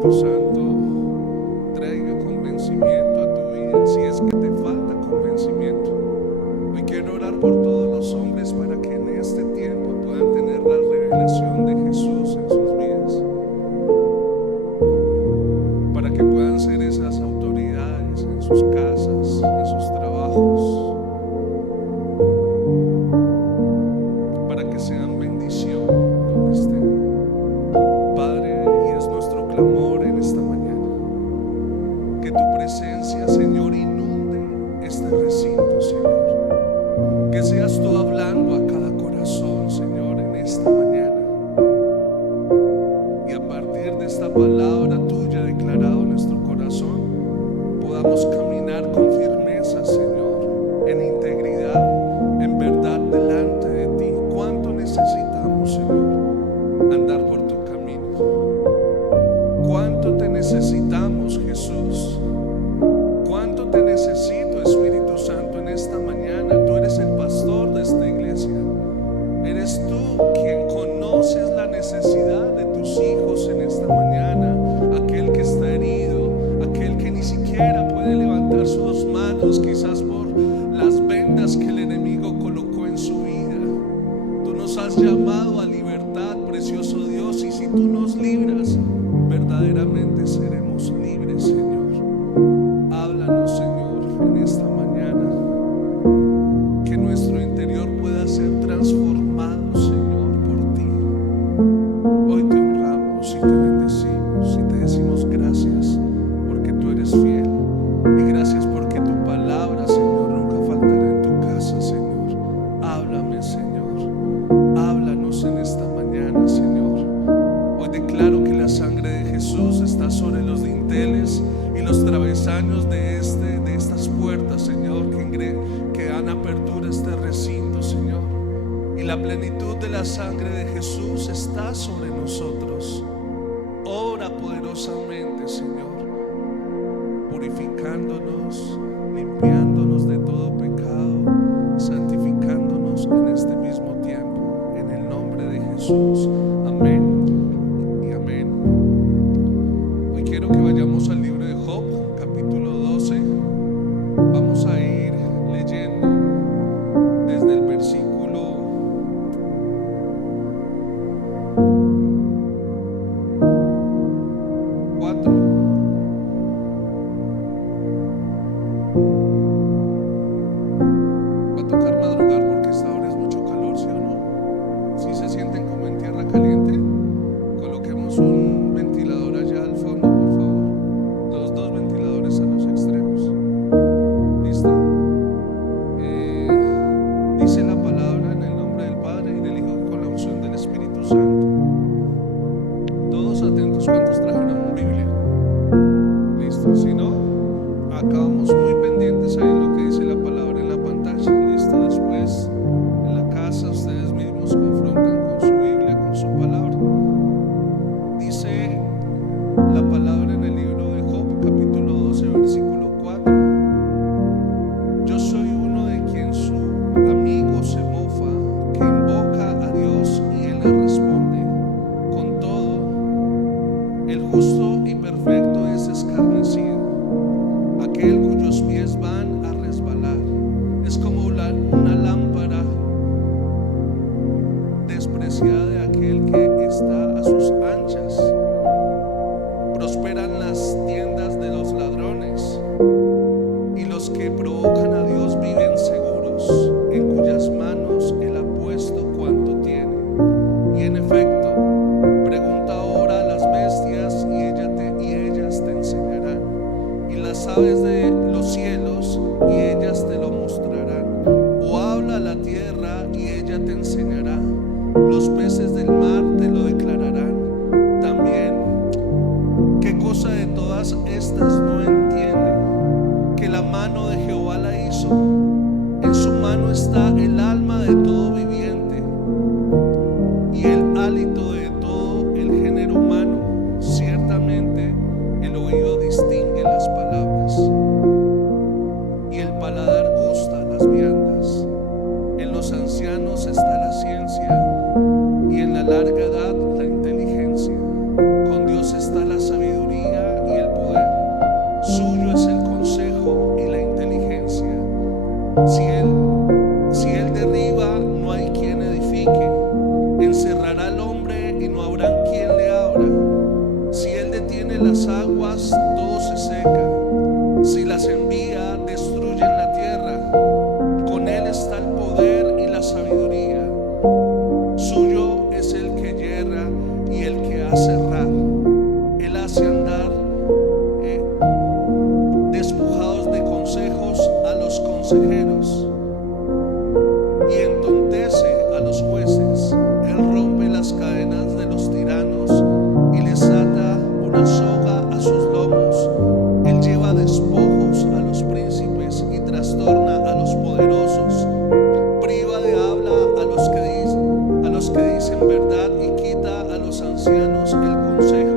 Espíritu Santo traiga convencimiento a tu vida, si es que te falta convencimiento. Hoy quiero orar por todos los hombres para que en este tiempo puedan tener la revelación de Jesús en sus vidas, para que puedan ser esas autoridades en sus casas, en sus trabajos, para que sean bendición donde estén. Padre, y es nuestro clamor en esta mañana, que tu presencia, Señor, inunde este recinto, Señor. Que seas tú hablando a cada corazón, Señor, en esta mañana. Y a partir de esta palabra tuya declarada en nuestro corazón, podamos caminar con firmeza, Señor, en integridad, en verdad delante de ti. ¿Cuánto necesitamos, Señor, andar por tu camino? ¿Cuánto te necesitamos, Jesús? ¿Cuánto te necesito, Espíritu Santo, en esta mañana? Tú eres el pastor de esta iglesia. Eres tú quien conoces la necesidad de tus hijos en esta mañana. Aquel que está herido, aquel que ni siquiera puede levantar sus manos, quizás por las vendas que el enemigo colocó en su vida. Tú nos has llamado a libertad, precioso Dios, y si tú nos libras, verdaderamente seremos libres, Señor. Háblanos, Señor, en esta mañana, que nuestro interior pueda ser transformado, Señor, por ti. Hoy te honramos y te bendecimos y te decimos gracias porque tú eres fiel, y gracias porque tu palabra, Señor, nunca faltará en tu casa, Señor. Háblame, Señor, háblanos en esta mañana, Señor. Hoy declaro que la sangre de Jesús está sobre los dinteles y los travesaños de estas puertas, Señor, que dan apertura a este recinto, Señor. Y la plenitud de la sangre de Jesús está sobre nosotros. Obra poderosamente, Señor, purificándonos, limpiándonos de todo pecado, santificándonos en este mismo tiempo. En el nombre de Jesús. Amén y amén. Hoy quiero que vayamos al libro de Job, capítulo 12. Vamos a ir leyendo desde el versículo 4. Va a tocar madrugar porque esta hora es mucho calor, ¿sí o no? Si se sienten como en tierra caliente, coloquemos un ventilador allá al fondo, por favor. Los dos ventiladores a los extremos. ¿Listo? Dice la palabra en el nombre del Padre y del Hijo con la unción del Espíritu Santo. Todos atentos, ¿cuántos trajeron Biblia? ¿Listo? Si no, acabamos muy pendientes ahí en lo que dice la palabra en la pantalla. ¿Listo? Después en la casa ustedes mismos confrontan con su Biblia, con su palabra. Dice la palabra en el libro de Job, capítulo 12, versículo 4. Yo soy uno de quien su amigo se mofa, que invoca a Dios y Él le responde. Con todo, el justo y perfecto es escarnecido, aquel cuyos pies van a resbalar. Es como una lámpara despreciada de aquel que está a sus anchas. Prosperan las tiendas de los ladrones, y los que provocan a Dios viven seguros, en cuyas manos Él ha puesto cuanto tiene. Y en efecto, pregunta ahora a las bestias y ellas te enseñarán, y las aves de los cielos y ellas te lo mostrarán. O habla a la tierra y ella te enseñará, los peces del mar te lo declararán también. ¿Qué cosa de todas estas no entienden? Que la mano de Jehová la hizo, en su mano está el alma de todo viviente y el hálito de todo el género humano. Ciertamente el oído distingue las palabras y el paladar gusta las viandas. En los ancianos está la ciencia y en la larga edad la inteligencia. Con Dios está la sabiduría las aguas todo se seca. Si las envía, destruyen la tierra. Con él está el poder y la sabiduría. Suyo es el que yerra y el que hace errar. Él hace andar despojados de consejos a los consejeros y entontece a los jueces. Él rompe las cadenas de los tiranos y les ata una soga a sus lomos. Él lleva despojos a los príncipes y trastorna a los poderosos. Priva de habla a los que dicen verdad y quita a los ancianos el consejo.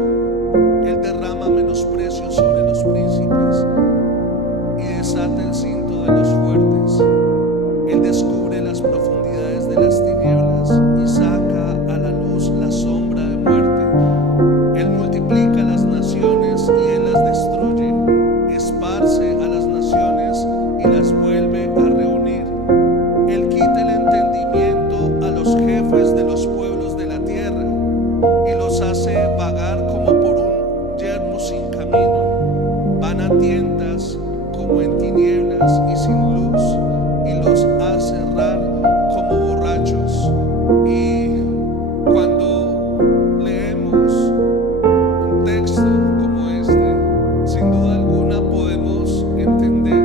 Él derrama menosprecio sobre los príncipes y desata el cinto de los fuertes. Él descubre las profundidades de las tinieblas y saca a la luz la sombra de muerte. Él multiplica las naciones y él las destruye. Esparce a las naciones y las vuelve a reunir. Él quita el entendimiento a los jefes de los pueblos de la tierra y los hace vagar como por un yermo sin camino. Van a tientas como en tinieblas y sin luz, y los hace errar como borrachos. Y cuando leemos un texto como este, sin duda alguna podemos entender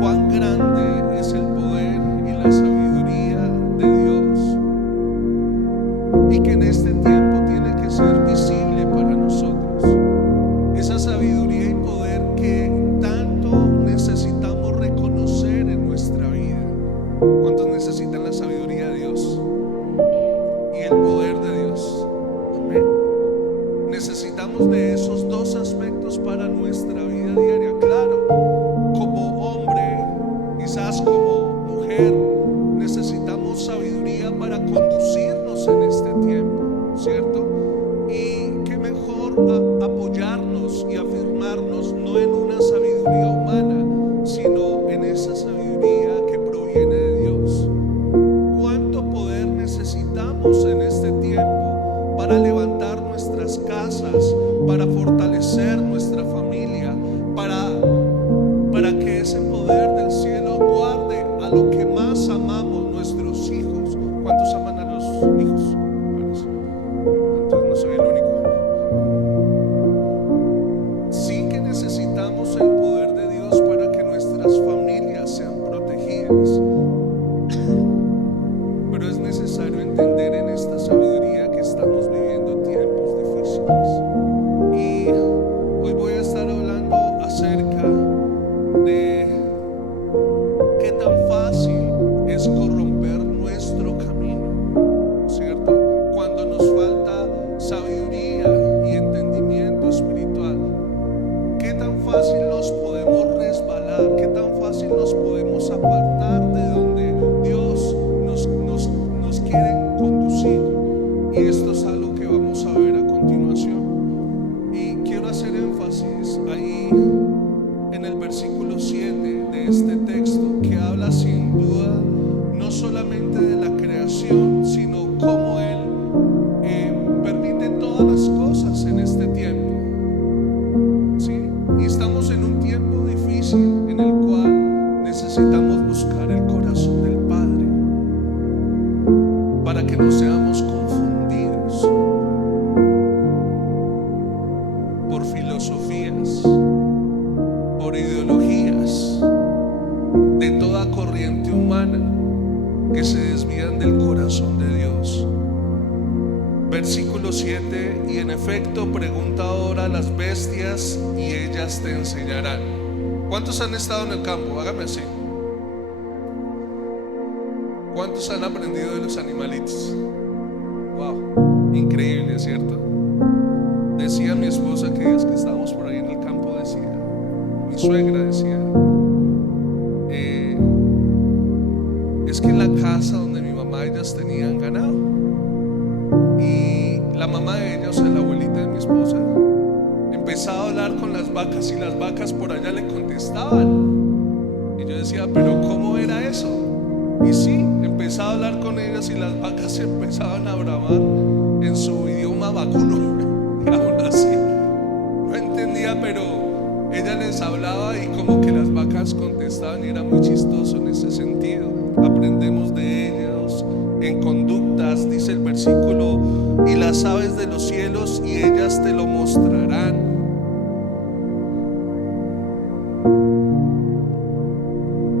cuán grande es el poder y la sabiduría de Dios, y que en este tiempo tiene que ser visible para nosotros esa sabiduría y poder que tanto necesitamos reconocer en nuestra vida. ¿Cuántos necesitan la sabiduría de Dios y el poder de Dios? Amén. Necesitamos de esos dos aspectos para nuestra vida diaria. Claro, como hombre, quizás como mujer, necesitamos sabiduría para conducirnos en este tiempo, ¿cierto? Y qué mejor apoyarnos y afirmarnos no en una sabiduría humana, sino en esa sabiduría que proviene de Dios. ¿Cuánto poder necesitamos en este tiempo para levantar nuestras casas, para fortalecer nuestra familia, para que ese poder del cielo guarde a lo que más amamos, nuestros hijos? ¿Cuántos aman a los hijos? Entonces no soy el único. Sí que necesitamos el poder de Dios para que nuestras familias sean protegidas, pero es necesario entender en esta sabiduría que estamos viviendo tiempos difíciles. Y hoy voy a estar hablando acerca de qué tan fácil es corromper nuestro camino, ¿cierto? Cuando nos falta sabiduría y entendimiento espiritual, qué tan fácil nos podemos resbalar, qué tan fácil nos podemos apartar de donde Dios nos quiere conducir. Y esto es algo que vamos a ver a continuación. Y quiero hacer énfasis ahí en el versículo 7 de este texto, que habla sin duda no solamente de la creación, sino cómo Él permite todas las cosas en este tiempo, ¿sí? Y estamos en un tiempo difícil en el cual necesitamos buscar el corazón del Padre para que no seamos confundidos por filosofías, por ideologías de toda corriente humana que se desvían del corazón de Dios. Versículo 7: y en efecto pregunta ahora a las bestias y ellas te enseñarán. ¿Cuántos han estado en el campo? Hágame así. ¿Cuántos han aprendido de los animalitos? Wow, increíble, ¿cierto? Decía mi esposa que días que estábamos por ahí en el campo, decía, mi suegra decía, es que en la casa donde mi mamá, ellas tenían ganado, y la mamá de ella, o sea la abuelita de mi esposa, empezaba a hablar con las vacas y las vacas por allá le contestaban. Y yo decía, pero ¿cómo era eso? Y sí, empezaba a hablar con ellas y las vacas empezaban a bramar en su idioma vacuno. Y aún así ovejas contestaban y era muy chistoso en ese sentido. Aprendemos de ellos en conductas, dice el versículo, y las aves de los cielos y ellas te lo mostrarán.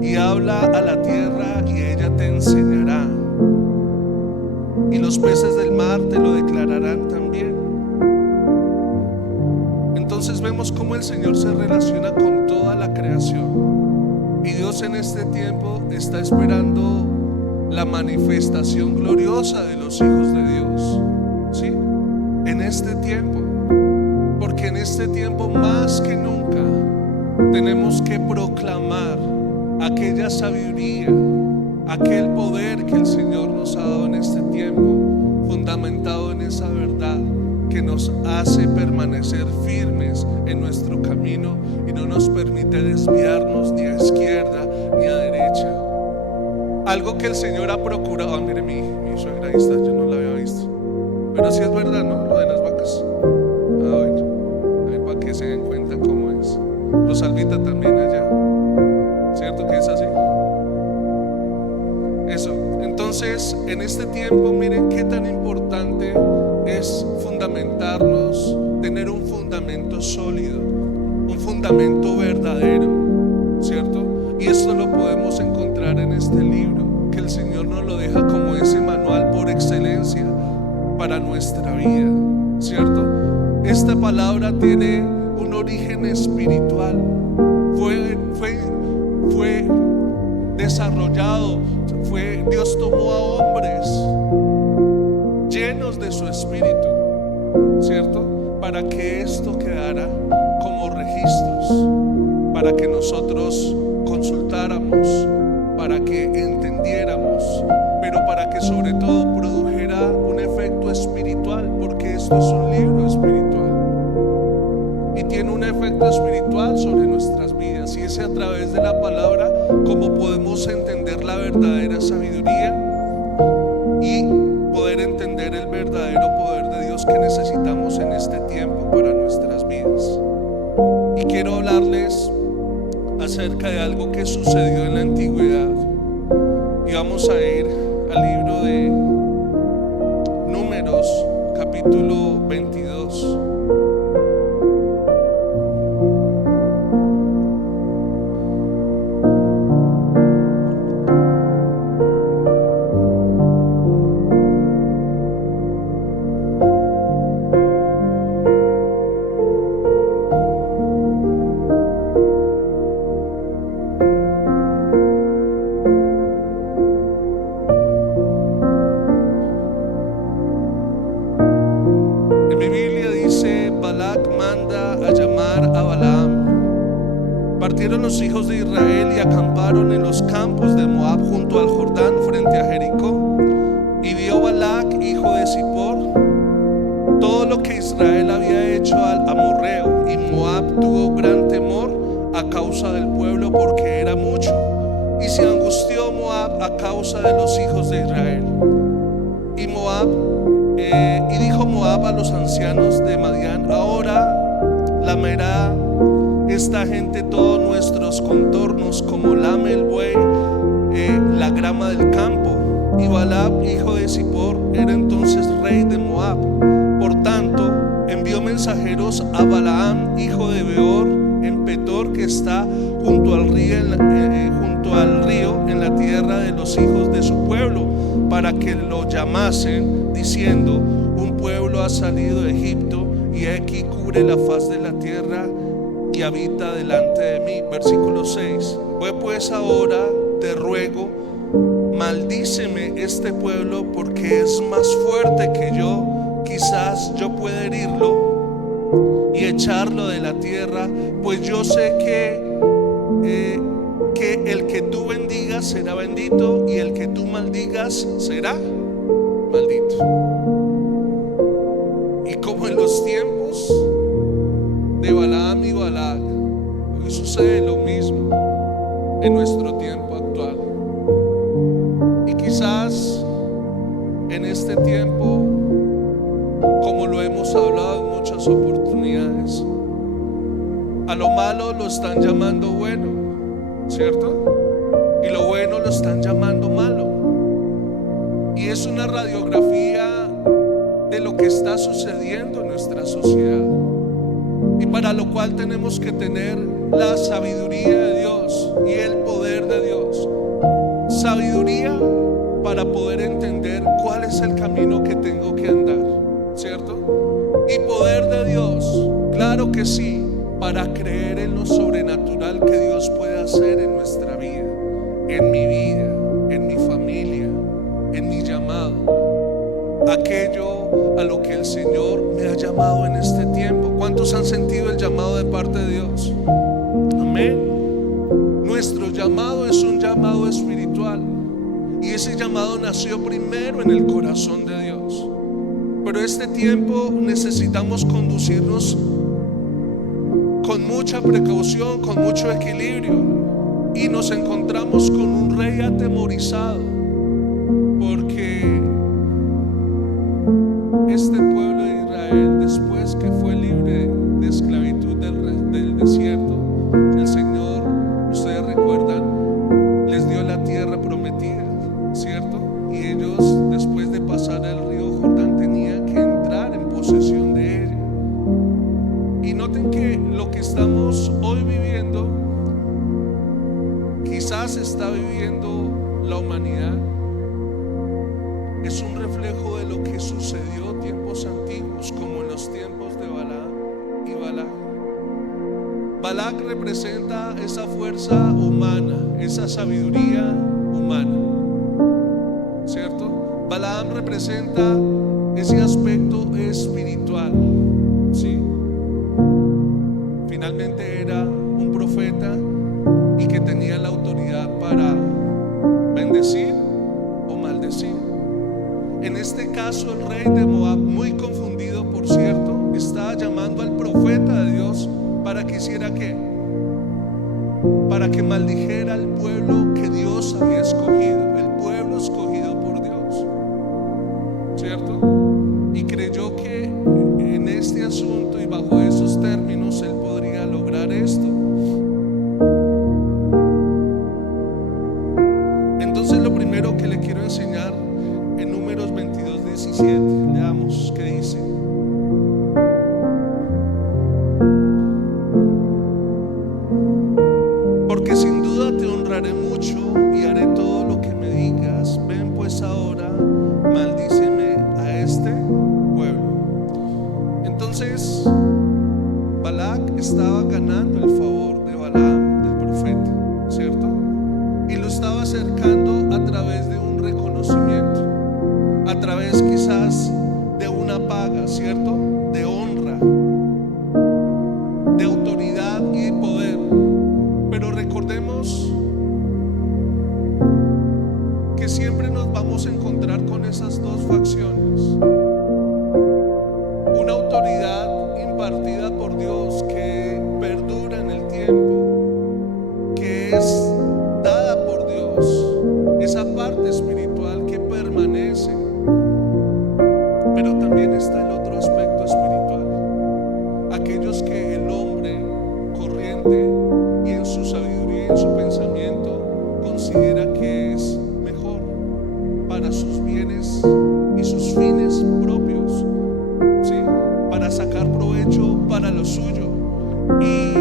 Y habla a la tierra y ella te enseñará. Y los peces del mar te lo declararán también. Entonces vemos cómo el Señor se relaciona con toda la creación. Y Dios en este tiempo está esperando la manifestación gloriosa de los hijos de Dios, ¿sí? En este tiempo. Porque en este tiempo más que nunca tenemos que proclamar aquella sabiduría, aquel poder que el Señor nos ha dado en este tiempo, fundamentado en esa verdad que nos hace permanecer firmes en nuestro camino y no nos permite desviarnos ni a izquierda ni a derecha. Algo que el Señor ha procurado. Mire, mi suegra ahí está, yo no la había visto, pero sí es verdad, ¿no? Lo de las vacas. Bueno, ahí para que se den cuenta cómo es. Rosalvita también allá, ¿cierto que es así? Eso. Entonces, en este tiempo, miren qué tan importante es fundamentarnos, tener un fundamento sólido, un fundamento verdadero, ¿cierto? Y esto lo podemos encontrar en este libro, que el Señor nos lo deja como ese manual por excelencia para nuestra vida, ¿cierto? Esta palabra tiene un origen espiritual, fue desarrollado, Dios tomó a hombres llenos de su espíritu, ¿cierto? Para que esto quedara como registros, para que nosotros consultáramos, para que entendiéramos, pero para que sobre todo produjera un efecto espiritual, porque esto es un libro espiritual y tiene un efecto espiritual sobre nuestras vidas, y es a través de la palabra como podemos entender la verdadera sabiduría y poder entender el verdadero poder de Dios que necesitamos en este tiempo para nuestras vidas. Y quiero hablarles acerca de algo que sucedió en la antigüedad, y vamos a ir al libro de Números, capítulo 22. Partieron los hijos de Israel y acamparon en los campos de Moab junto al Jordán frente a Jericó. Y vio Balac, hijo de Zippor, todo lo que Israel había hecho al amorreo, y Moab tuvo gran temor a causa del pueblo, porque era mucho, y se angustió Moab a causa de los hijos de Israel. Y dijo Moab a los ancianos de Madián: ahora lamerá esta gente todos nuestros contornos como lame el buey la grama del campo. Y Balac, hijo de Zippor, era entonces rey de Moab. Por tanto, envió mensajeros a Balaam, hijo de Beor, en Petor, que está junto al río en la tierra de los hijos de su pueblo, para que lo llamasen, diciendo: un pueblo ha salido de Egipto, y aquí cubre la faz de la tierra y habita delante de mí. Versículo 6. Ve pues ahora, te ruego, maldíceme este pueblo, porque es más fuerte que yo. Quizás yo pueda herirlo y echarlo de la tierra, pues yo sé que el que tú bendigas será bendito, y el que tú maldigas será maldito. Y como en los tiempos de Balaam y Balac, hoy sucede lo mismo en nuestro tiempo actual. Y quizás en este tiempo, como lo hemos hablado en muchas oportunidades, a lo malo lo están llamando bueno, ¿cierto? Y lo bueno lo están llamando malo. Y es una radiografía de lo que está sucediendo en nuestra sociedad, y para lo cual tenemos que tener la sabiduría de Dios y el poder de Dios. Sabiduría para poder entender cuál es el camino que tengo que andar, ¿cierto? Y poder de Dios, claro que sí, para creer en lo sobrenatural que Dios puede hacer en nuestra vida, en mi vida, en mi familia, en mi llamado, aquello a lo que el Señor me ha llamado en este tiempo. ¿Cuántos han sentido el llamado de parte de Dios? Amén. Nuestro llamado es un llamado espiritual, y ese llamado nació primero en el corazón de Dios. Pero este tiempo necesitamos conducirnos con mucha precaución, con mucho equilibrio, y nos encontramos con un rey atemorizado, porque este pueblo de Israel, después que fue libre de esclavitud del desierto, el Señor, ustedes recuerdan, les dio la tierra prometida, ¿cierto? Y ellos, después de pasar el río Jordán, tenían que entrar en posesión de ella. Y noten que lo que estamos hoy viviendo, quizás está viviendo la humanidad, es un reflejo de lo que sucedió tiempos antiguos, como en los tiempos de Balaam y Balac. Balac representa esa fuerza humana, esa sabiduría humana, ¿cierto? Balaam representa ese aspecto espiritual, ¿sí? Finalmente era un profeta y que tenía la autoridad para bendecir o maldecir. En este caso, el rey de Moab, muy confundido por cierto, estaba llamando al profeta de Dios para que hiciera ¿qué? Para que maldijera al pueblo que Dios había escogido, el pueblo escogido por Dios, ¿cierto? Y creyó que en este asunto y bajo esos términos él podría lograr esto. Entonces, lo primero que le quiero enseñar, en Números 22:17, leamos qué dice. Porque sin duda te honraré mucho y haré todo lo que me digas. Ven pues ahora, maldíceme a este pueblo. Entonces, Balac estaba ganando el favor de Balaam, del profeta, ¿cierto? Y lo estaba acercando a través de un reconocimiento, a través quizás de una paga, ¿cierto? De honra, de autoridad y de poder. Pero recordemos que siempre nos vamos a encontrar con esas dos facciones: una autoridad impartida por Dios que perdura en el tiempo, que es dada por Dios, esa parte espiritual que permanece. Pero también está el otro aspecto espiritual, aquellos que el hombre corriente y en su sabiduría y en su pensamiento considera que es mejor para sus bienes y sus fines propios, ¿sí? Para sacar provecho para lo suyo. Y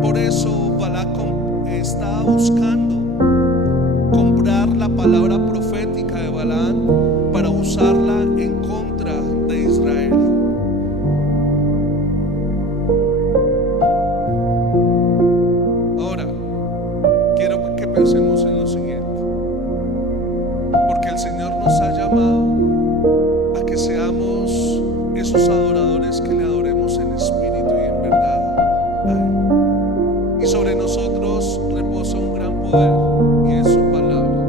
por eso Balac estaba buscando comprar la palabra profética de Balaam para usarla en contra de Israel. Ahora, quiero que pensemos en lo siguiente, porque el Señor nos ha llamado a que seamos esos adoradores que le adoremos en espíritu y en verdad a Él. Y sobre nosotros reposa un gran poder, y es su palabra.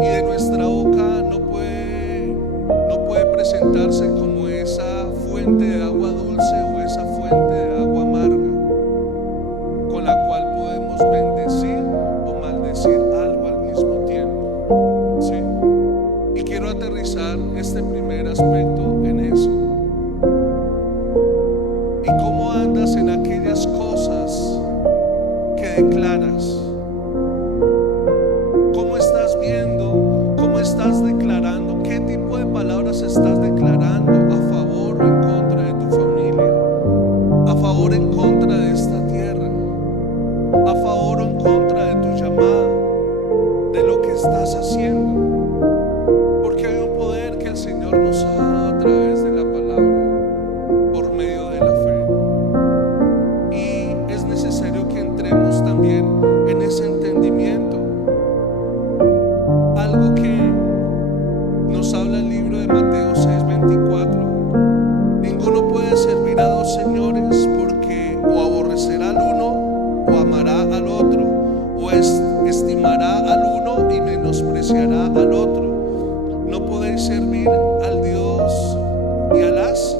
Y de nuestra boca no puede presentarse como esa fuente de agua dulce o esa fuente de agua amarga con la cual podemos bendecir o maldecir algo al mismo tiempo, ¿sí? Y quiero aterrizar este primer aspecto en eso. ¿Y cómo andas en aquellas cosas que declaras? ¿Cómo estás viendo? ¿Cómo estás declarando? ¿Qué tipo de palabras estás declarando a favor o en contra de tu familia? ¿A favor o en contra de esta tierra? ¿A favor o en contra de tu llamado? ¿De lo que estás haciendo? Porque hay un poder que el Señor nos ha dado a través de la palabra, por medio de la fe. Y es necesario que entremos también en ese entendimiento. Algo que nos habla el libro de Mateo 6:24: ninguno puede servir a dos señores, porque o aborrecerá al uno o amará al otro, o estimará al uno y menospreciará al otro. No podéis servir al Dios y a las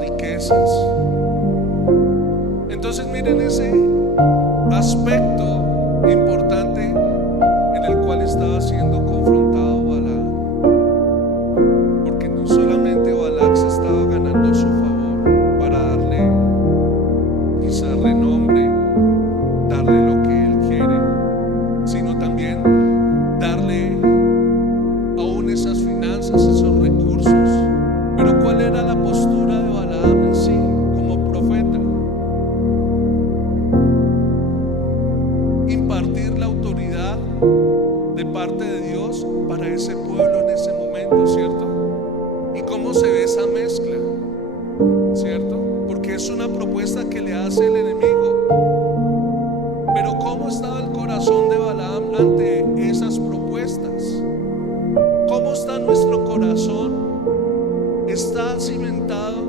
riquezas. Entonces miren ese aspecto importante en el cual estaba siendo confrontado Balaam, porque no solamente Balac se estaba ganando su favor para darle quizás renombre, darle lo que él quiere, sino también darle aún esas finanzas, esos recursos. Pero ¿cuál era la postura de Balaam en sí como profeta? Impartir la autoridad de parte de Dios para ese pueblo en ese momento, ¿cierto? ¿Y cómo se ve esa mezcla? ¿Cierto? Porque es una propuesta que le hace el enemigo. Pero ¿cómo estaba el corazón de Balaam ante esas propuestas? ¿Cómo está nuestro corazón? ¿Está cimentado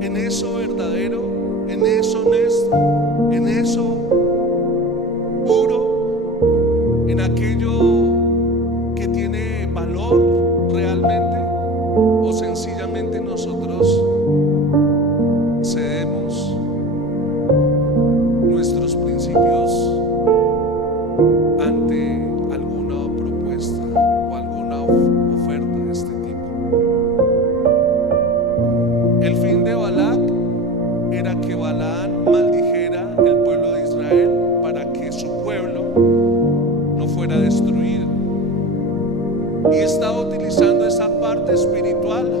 en eso verdadero, en eso honesto, en eso puro, en aquello que tiene valor realmente? ¿O sencillamente nosotros cedemos nuestros principios ante alguna propuesta o alguna oferta de este tipo? El fin de Balac era que Balaam maldijera el pueblo de Israel para que su pueblo no fuera destruido. Y estaba utilizando esa parte espiritual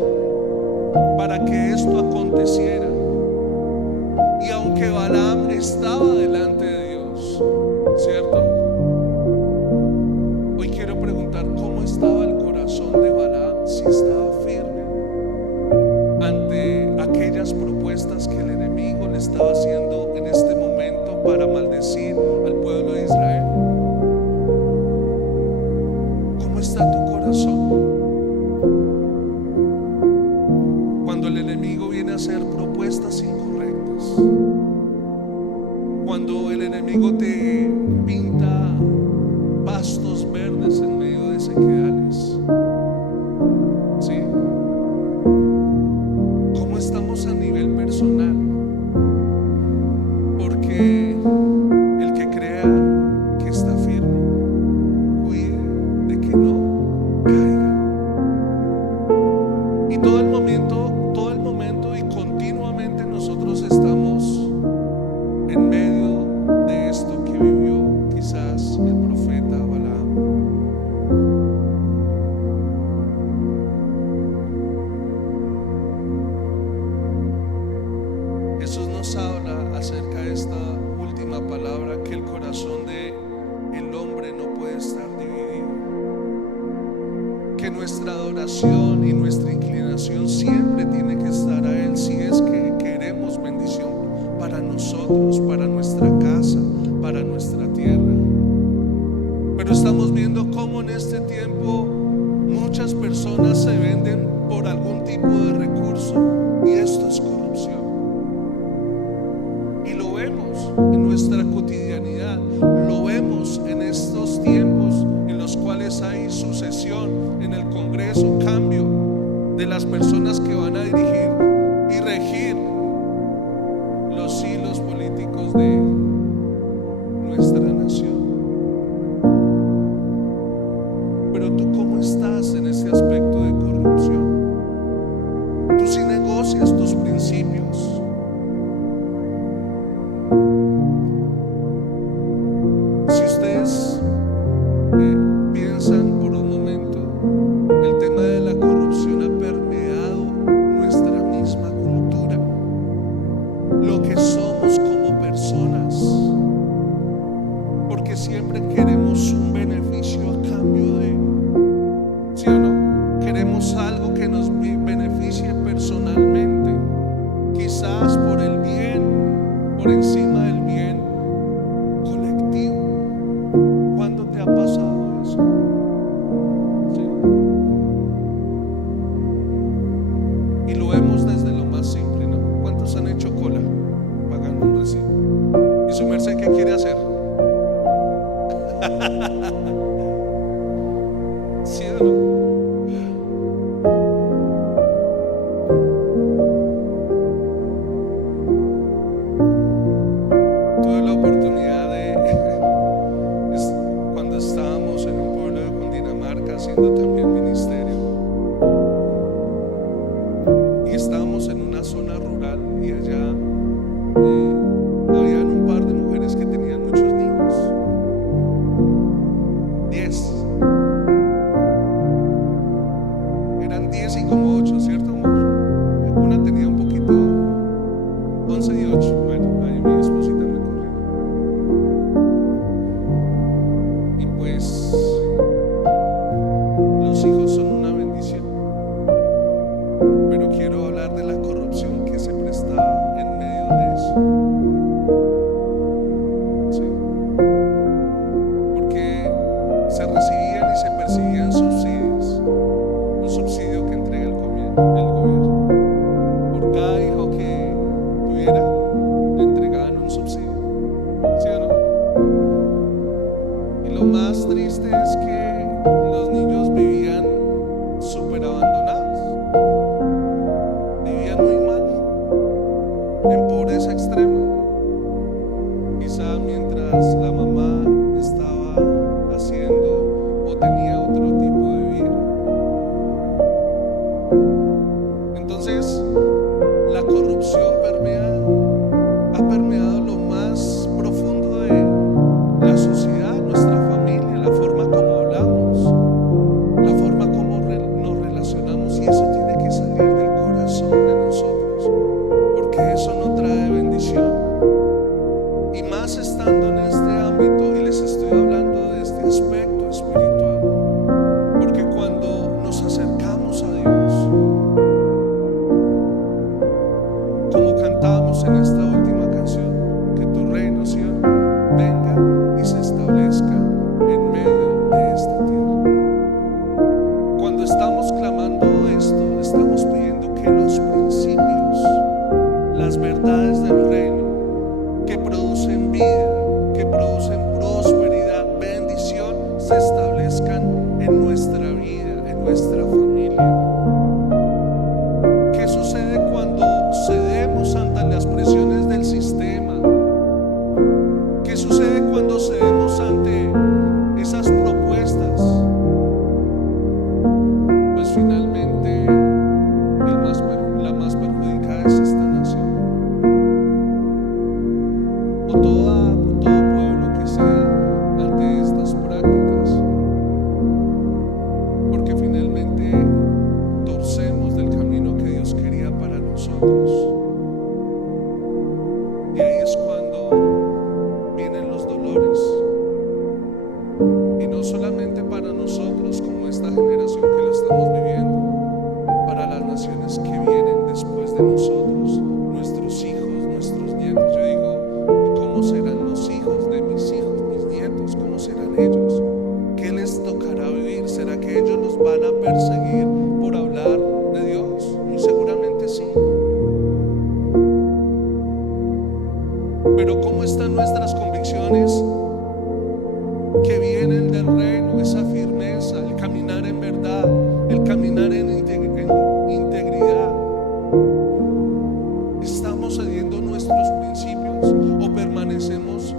para que esto aconteciera. Y aunque Balaam estaba delante de Dios, ¿cierto? Hoy quiero preguntar cómo estaba el corazón de Balaam, si estaba firme ante aquellas propuestas que el enemigo le estaba haciendo en este momento para maldecir al pueblo de Israel. ¿Cómo está tu corazón cuando el enemigo viene a hacer propuestas incorrectas? Cuando el enemigo te pinta pastos verdes en medio de sequedales, ¿sí? ¿Cómo estamos a nivel personal? Porque el que crea que está firme, cuide de que no caiga. Y todo el momento y continuamente nosotros estamos en medio de esto que vivió quizás el profeta Balaam. Jesús nos habla acerca de esta última palabra, que el corazón de el hombre no puede estar dividido, que nuestra adoración y nuestra inclinación siempre tiene que estar a Él, si es que queremos bendición para nosotros, para nuestra casa, para nuestra tierra. Pero estamos viendo cómo en este tiempo muchas personas se venden por algún tipo de recurso, y esto es corrupción. Y lo vemos en nuestra cotidianidad, lo vemos en estos tiempos en los cuales hay sucesión en el Congreso, cambio de las personas que van a dirigir y regir los hilos políticos de nuestra nación. Pero tú, ¿cómo estás en ese aspecto de corrupción? ¿Tú sí negocias tus principios? por encima del bien colectivo. ¿Cuándo te ha pasado eso? ¿Sí? Y lo vemos desde lo más simple, ¿no? ¿Cuántos han hecho cola pagando un recibo? ¿Y su merced qué quiere hacer? ¿Sí o no? Tuve la oportunidad de, cuando estábamos en un pueblo de Cundinamarca haciendo también ministerio, y estábamos en una zona rural, y allá habían un par de mujeres que tenían muchos niños, 10, eran 10 y como 8, ¿cierto, amor? Una tenía un poquito, 11 y 8. Bueno, ahí mi esposita me corrió. Y pues los hijos son una bendición, pero quiero hablar de la corrupción que se prestaba en medio de eso. Sí. Porque se recibían y se percibían subsidios, un subsidio que entrega el gobierno. Por cada hijo que tuviera, le entregaban un subsidio, ¿sí o no? Y lo más triste es que los niños vivían súper abandonados, vivían muy mal, en pobreza extrema, quizá mientras la mamá estaba haciendo o tenía otro tipo de vida. Entonces, la corrupción ha permeado lo más profundo de la sociedad, nuestra familia, la forma como hablamos, la forma como nos relacionamos, y eso tiene que salir del corazón de nosotros, porque eso no trae bendición. Y más estando en este ámbito, y les estoy hablando de este aspecto espiritual, porque cuando nos acercamos a Dios, como cantábamos en esta última canción, que tu reino, Señor, venga y se establezca en medio de esta tierra. Cuando estamos clamando esto, estamos pidiendo que los principios, las verdades del reino, que producen vida, que producen prosperidad, bendición, se establezcan en nuestra vida, en nuestra familia. ¿Qué sucede cuando cedemos ante las presiones del sistema? ¿Qué sucede cuando cedemos ante esas propuestas? Pues finalmente la más perjudicada es esta nación, o todo pueblo que sea ante estas prácticas, porque finalmente torcemos del camino que Dios quería para nosotros. Y ahí es cuando vienen los dolores, y no solamente para nosotros como esta generación que lo estamos viviendo, para las naciones que vienen después de nosotros, nuestros hijos, nuestros nietos. Yo digo, ¿y cómo serán los hijos de mis hijos, mis nietos? ¿Cómo serán ellos? ¿Qué les tocará vivir? ¿Será que ellos los van a perseguir por hablar de Dios? Muy seguramente sí. Pero ¿cómo están nuestras convicciones que vienen del reino? Esa firmeza, el caminar en verdad, el caminar en integridad. ¿Estamos cediendo nuestros principios o permanecemos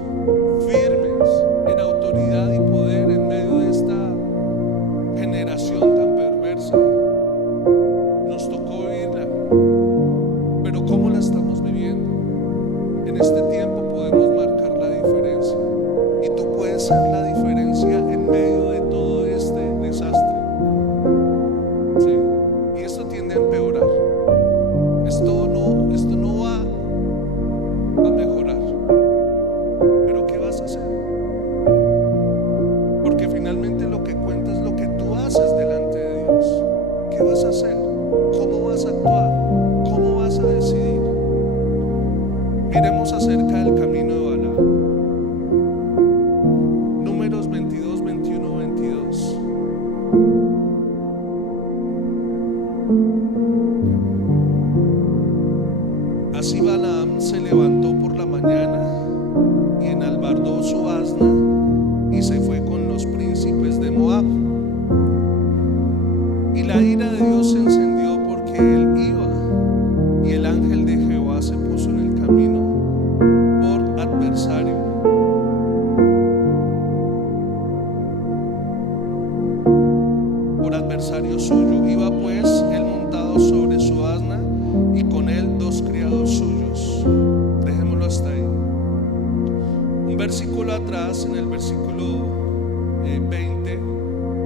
firmes en autoridad y poder en medio de esta generación tan perversa? Nos tocó vivirla, pero ¿cómo la estamos viviendo? En este tiempo podemos marcar la diferencia, y tú puedes ser la diferencia en medio de todo este desastre. ¿Sí? Y esto tiende a empeorar. Esto no va a mejorar. Pero ¿qué vas a hacer? Porque finalmente lo que cuenta es lo que tú haces delante de Dios. ¿Qué vas a hacer? ¿Cómo vas a actuar? ¿Cómo vas a decidir? Miremos acerca del camino de Balaam. Números 22, 21, 22. Así Balaam se levantó por la mañana y enalbardó su asna y se fue con los príncipes de Moab. Y la ira de Dios se encendió porque él iba, y el ángel de Jehová se puso en el camino por adversario. Por adversario suyo. Iba pues él montado sobre su asna y con él dos criados suyos. Dejémoslo hasta ahí. Un versículo atrás, en el versículo 20,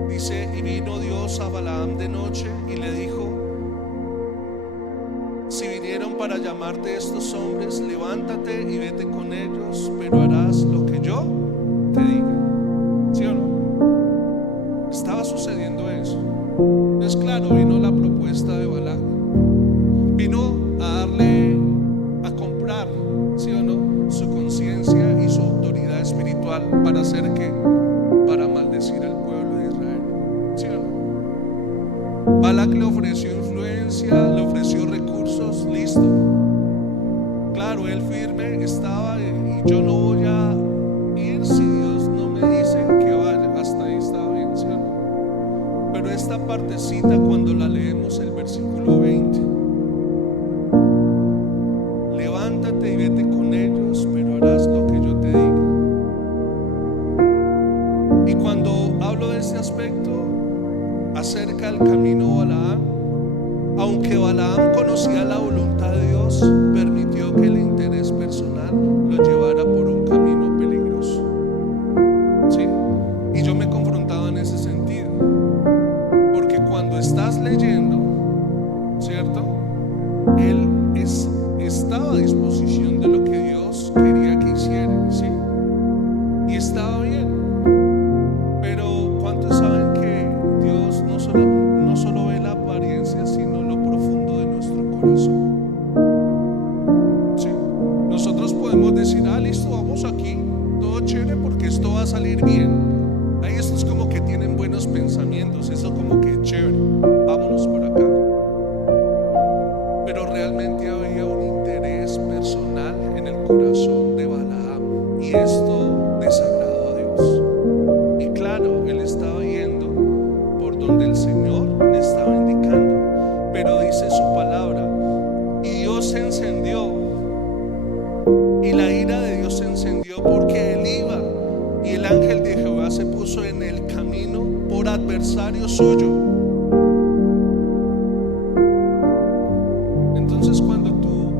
dice: y vino Dios a Balaam de noche y le dijo: si vinieron para llamarte estos hombres, levántate y vete con ellos, pero harás lo que yo te diga. ¿Sí o no? Estaba sucediendo eso. Entonces, claro, vino la propuesta de Balaam. Vino a darle, a comprar, ¿sí o no?, su conciencia y su autoridad espiritual. ¿Para hacer qué? Para maldecir al pueblo de Israel. ¿Sí o no? Balac le ofreció influencia, le ofreció recursos, listo. Claro, él firme estaba, y yo no voy a ir si Dios no me dice que vaya. Hasta ahí estaba bien, ¿sí o no? Pero esta partecita, cuando la leemos, el versículo 20: levántate y vete con ellos, pero harás lo que yo te diga. Y cuando hablo de este aspecto acerca del camino de Balaam, aunque Balaam conocía la voluntad de Dios, permitió que el interés personal lo llevara por un camino peligroso. ¿Sí? Y yo me confrontaba en ese sentido, porque cuando estás leyendo, ¿cierto?, él estaba a disposición de lo que Dios quería que hiciera, ¿sí? Y estaba bien. Pero ¿cuántos saben que Dios no solo ve la apariencia, sino lo profundo de nuestro corazón? ¿Sí? Nosotros podemos decir: ah, listo, vamos aquí, todo chévere, porque esto va a salir bien. Ahí estos como que tienen buenos pensamientos, eso como que chévere, vámonos por acá. Pero realmente había un interés personal en el corazón de Balaam, y esto desagradó a Dios. Y claro, él estaba yendo por donde el Señor le estaba indicando, pero dice su palabra: y Dios se encendió, y la ira de Dios se encendió porque él iba, y el ángel de Jehová se puso en el camino por adversario suyo. Entonces, cuando tú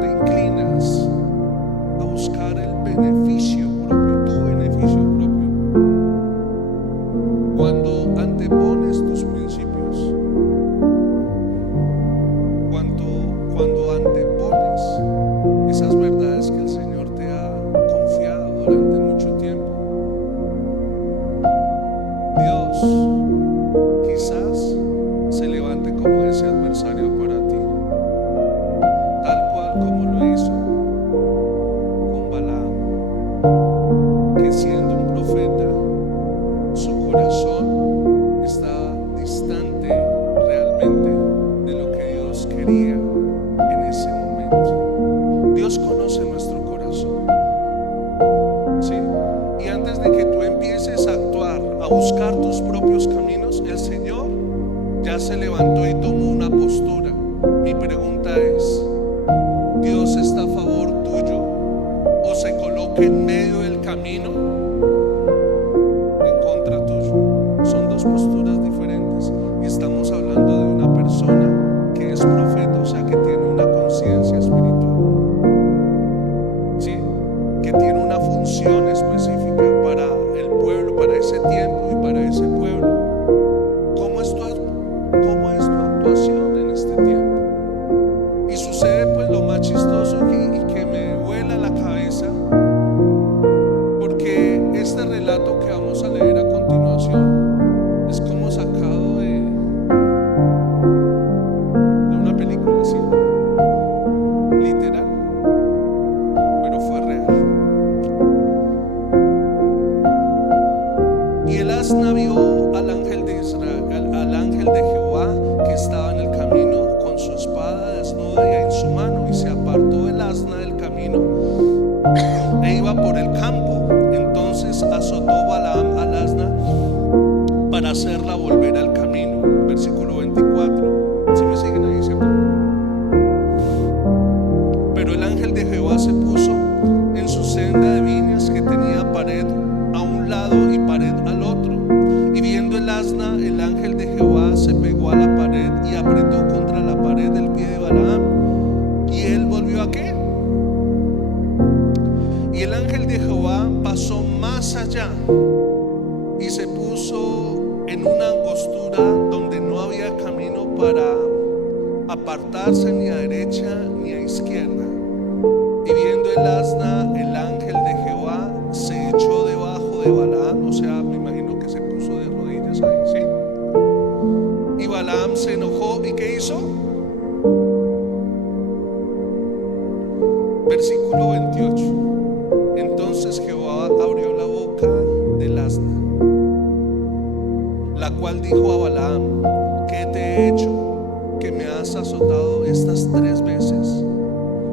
te inclinas a buscar el beneficio propio, tu beneficio propio, cuando antepones tus principios, cuando antepones esas verdades que el Señor te ha confiado durante mucho tiempo, Dios quizás se levante como ese adversario para ti, tal cual como lo hizo con Balaam, que siendo un profeta, su corazón estaba distante realmente de lo que Dios quería en ese momento. Dios conoce nuestro corazón, ¿sí? Y antes de que tú empieces a actuar, a buscar tus propios caminos, el Señor ya se levantó y tomó una postura. Mi pregunta es: ¿Dios está a favor tuyo o se coloca en medio del camino en contra tuyo? Son dos posturas diferentes, y estamos hablando de una persona que es profeta, o sea, que tiene una conciencia espiritual, ¿sí?, que tiene una función específica para el pueblo, para ese tiempo y para ese pueblo. ¿Cómo es tu actuación en este tiempo? Y sucede pues lo más chistoso y que me vuela la cabeza, Jehová se puso en su senda de viñas, que tenía pared a un lado y pared al otro. Y viendo el asna, el ángel de Jehová se pegó a la pared y apretó contra la pared el pie de Balaam. ¿Y él volvió a qué? Y el ángel de Jehová pasó más allá y se puso en una angostura donde no había camino para apartarse ni a derecha ni a izquierda. Y viendo el asna, el ángel de Jehová se echó debajo de Balaam, o sea, me imagino que se puso de rodillas ahí, ¿sí? Y Balaam se enojó, ¿y qué hizo? Versículo 28. Entonces Jehová abrió la boca del asna, la cual dijo a Balaam: ¿qué te he hecho, que me has azotado estas 3 veces?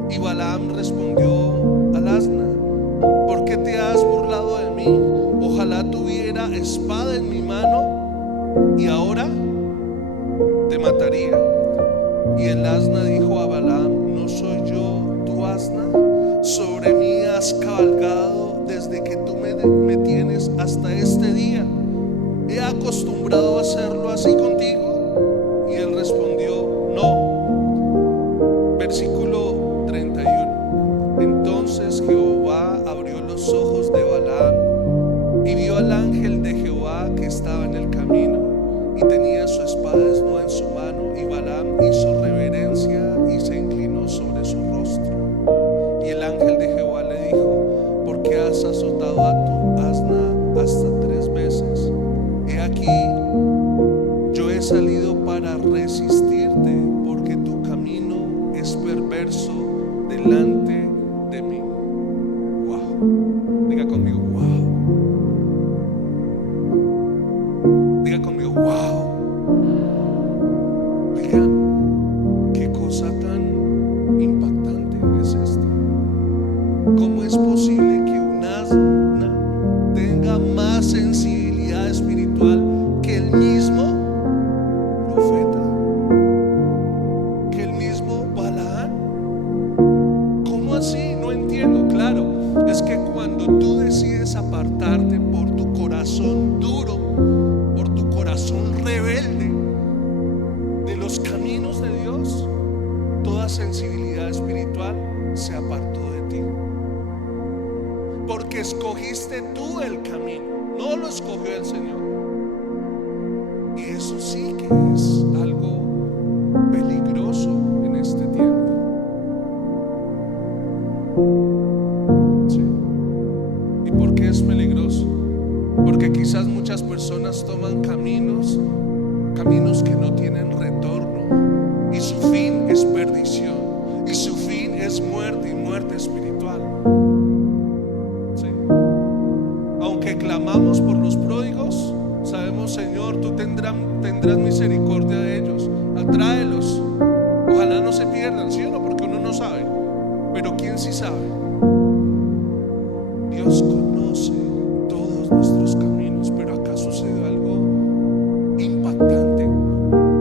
Y Balaam respondió al asna: ¿por qué te has burlado de mí? Ojalá tuviera espada en mi mano y ahora te mataría. Y el asna dijo a Balaam: ¿no soy yo tu asna? Sobre mí has cabalgado desde que tú me tienes hasta este día. ¿He acostumbrado a hacerlo así contigo? Y él respondió: no. Versículo 31. Entonces Jehová abrió los ojos de Balaam y vio al ángel de Jehová que estaba en el camino y tenía su espada desnuda en su mano. Y Balaam hizo reverencia y se inclinó sobre su rostro. Y el ángel de Jehová le dijo: ¿por qué has azotado a tu asna hasta 3 veces? He aquí, yo he salido para resistirte, porque tu camino es perverso delante de mí. Wow. Diga conmigo: wow. Diga conmigo: wow. Oiga, qué cosa tan impactante es esto. ¿Cómo es posible que un asna tenga más sensibilidad espiritual que el mismo profeta, que el mismo Balaam? ¿Cómo así? No entiendo. Claro, es que cuando tú decides apartarte por tu corazón duro, por tu corazón rebelde de los caminos de Dios, toda sensibilidad espiritual se apartó de ti. Porque escogiste tú el camino, no lo escogió el Señor. Y eso sí que es algo peligroso en este tiempo. ¿Sí? ¿Y por qué es peligroso? Porque quizás muchas personas toman caminos que no tienen retorno, y su fin es perdición, y su fin es muerte, y muerte espiritual. ¿Sí? Aunque clamamos por los pródigos, sabemos: Señor, tú tendrás misericordia de ellos, atráelos, ojalá no se pierdan, ¿sí o no? Porque uno no sabe, pero ¿quién sí sabe? Dios conoce todos nuestros caminos. Pero acá sucedió algo impactante.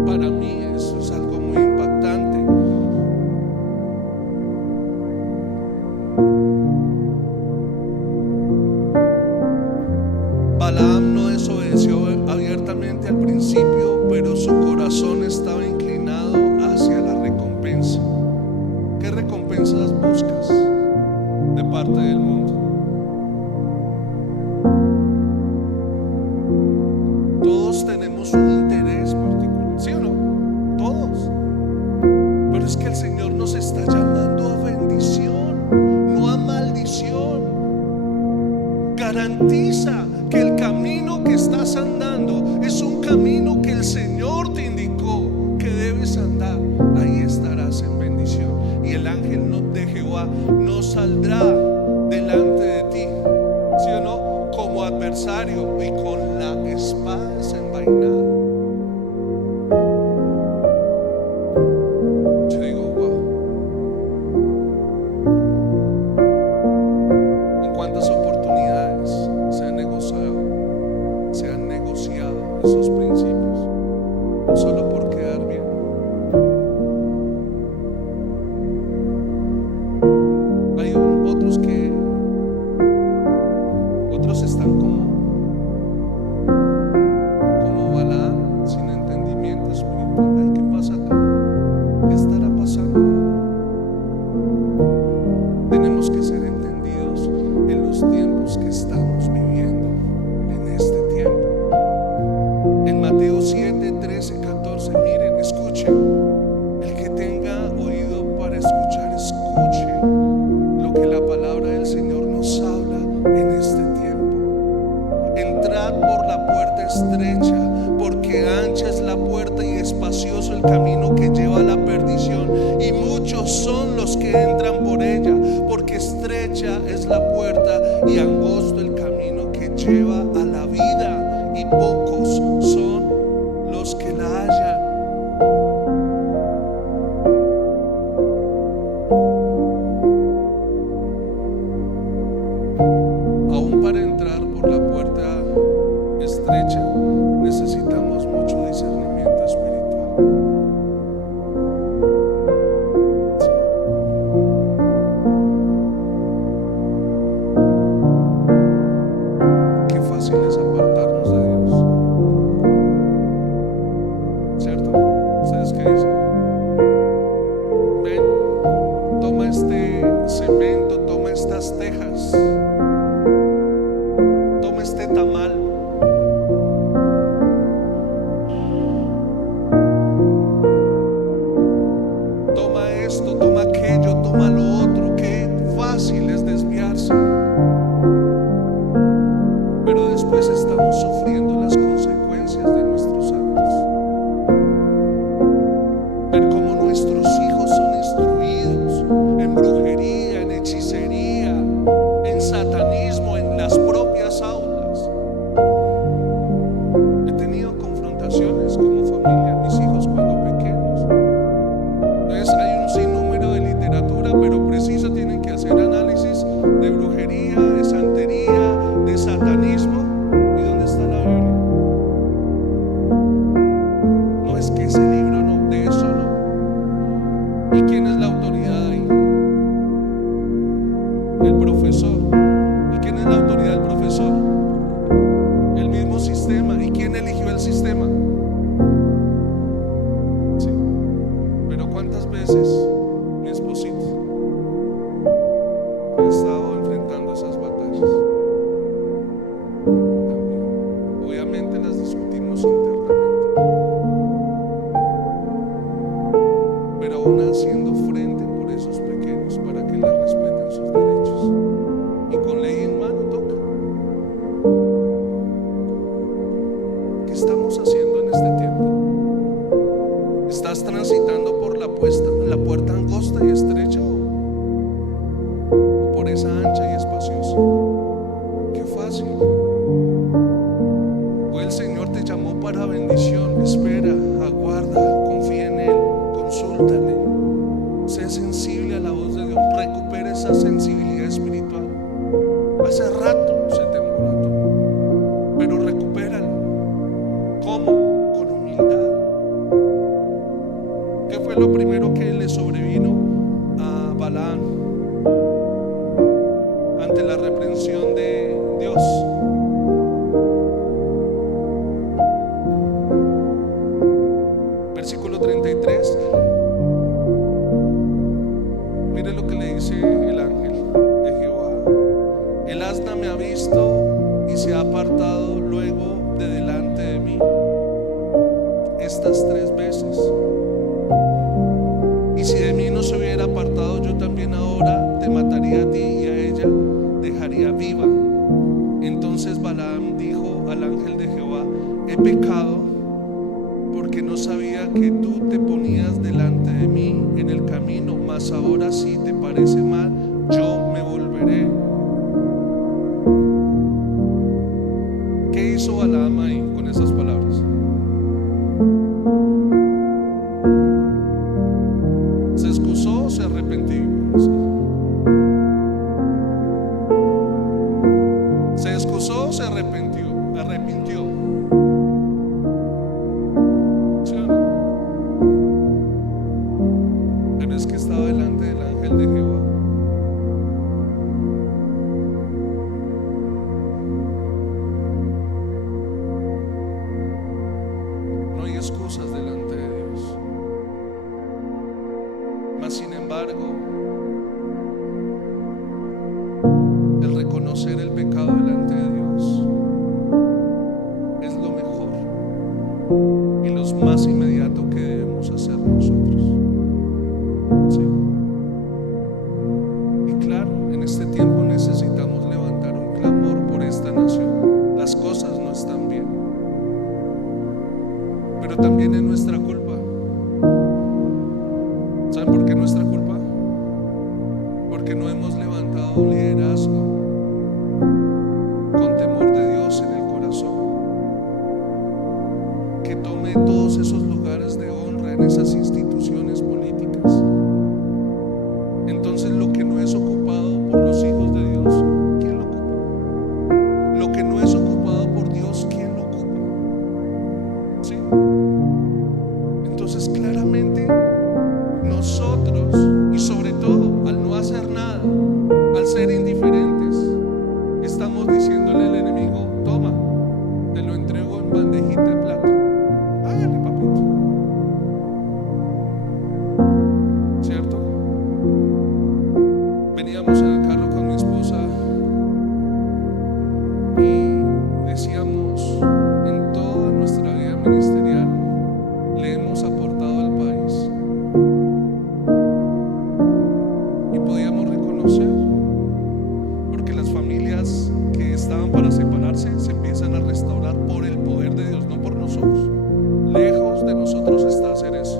Para mí eso es algo muy impactante. Balaam no desobedeció abiertamente al principio, pero su corazón estaba inclinado hacia la recompensa. ¿Qué recompensas buscas de parte del mundo? Todos tenemos un interés particular, ¿sí o no? Todos. Pero es que el Señor nos está llamando a bendición, no a maldición. Garantiza que el camino que estás andando es un camino que el Señor te indicó que debes andar. Ahí estarás en bendición. Y el ángel de Jehová no saldrá delante de ti, ¿sí o no? Como adversario y con la espada desenvainada. Yo digo: wow. ¿En cuántas oportunidades se han negociado esos principios solo por quedar bien? Hay los que entran por ella, porque estrecha es la puerta y angosto el camino que lleva a la vida, y pocos son los que la hallan. Aún para entrar por la puerta estrecha necesitamos mucho discernimiento espiritual. Qué fácil es apartarnos de Dios, ¿cierto? ¿Ustedes qué dicen? Ven, toma este cemento, toma estas tejas, toma este tamal. Toma esto, toma aquello, toma lo otro. Qué fácil es desviarse. Pero después estamos sufriendo las consecuencias de nuestros actos. Ver cómo nuestros hijos son instruidos en brujería, en hechicería, en satanismo, en las propias aulas. He tenido confrontaciones como familia, mis hijos cuando pequeños. Entonces hay un sinnúmero de literatura, pero preciso tienen que hacer análisis de brujería, de santería, de satanismo. ¿Y dónde está la Biblia? No es que ese libro no, de eso no. ¿Y quién es la autoridad ahí? El profesor. ¿Y quién es la autoridad del profesor? El mismo sistema. ¿Y quién eligió el sistema? Sí. Pero ¿cuántas veces mi esposita ha estado enfrentando esas batallas? También. Obviamente las discutimos internamente, pero aún haciendo frente por esos pequeños para que les respeten sus derechos. Y con ley en mano toca. ¿Qué estamos haciendo en este tiempo? ¿Estás transitando por la puerta angosta y estrecha o por esa ancha y espaciosa? Qué fácil. Hoy el Señor te llamó para bendición. Espera, aguarda, confía en Él, consúltale, sé sensible a la voz de Dios, recupera esa sensibilidad espiritual. Hace rato se te embolató, pero recupérala. ¿Cómo? Con humildad. ¿Qué fue lo primero que le sobrevino a Balaam ante la reprensión de Dios? Versículo 33. Mire lo que le dice el ángel de Jehová: el asna me ha visto y se ha apartado luego de delante de mí estas 3 veces. Y si de mí no se hubiera apartado, yo también ahora te mataría a ti y a ella dejaría viva. Entonces Balaam dijo al ángel de Jehová: he pecado porque no sabía que tú te ponías delante de mí en el camino, mas ahora si te parece mal, yo me volveré. ¿Qué hizo Balaam ahí con esas palabras? ¿Se excusó o se arrepintió? ¿Se excusó o se arrepintió? ¿Sí o no? Pero es que estaba delante del ángel de Jehová. No hay excusas delante de Dios. Mas sin embargo, el reconocer el pecado delante de Dios es lo mejor y lo más inmediato que debemos hacer nosotros. ¿Sí? Y claro, en este tiempo necesitamos levantar un clamor por esta nación. Las cosas no están bien, pero también es nuestra culpa. ¿Saben por qué nuestra culpa? porque no hemos levantado un liderazgo con temor de Dios en el corazón, que tome todos esos lugares de honra en esas instituciones políticas. Entonces lo que no es ocupado por los hijos de Dios, ¿quién lo ocupa? Lo que no es ocupado por Dios, ¿quién lo ocupa? ¿Sí? Entonces claramente nosotros, y sobre todo al no hacer nada, al ser indiferentes, estamos diciéndole al enemigo: toma, te lo entrego en bandejita de plata, hágale, papito. ¿Cierto? Veníamos en el carro con mi esposa y decíamos: en toda nuestra vida ministerial le hemos aportado al país, y podíamos reconocer, porque las familias que estaban para separarse se empiezan a restaurar por el poder de Dios, no por nosotros. Lejos de nosotros está hacer eso,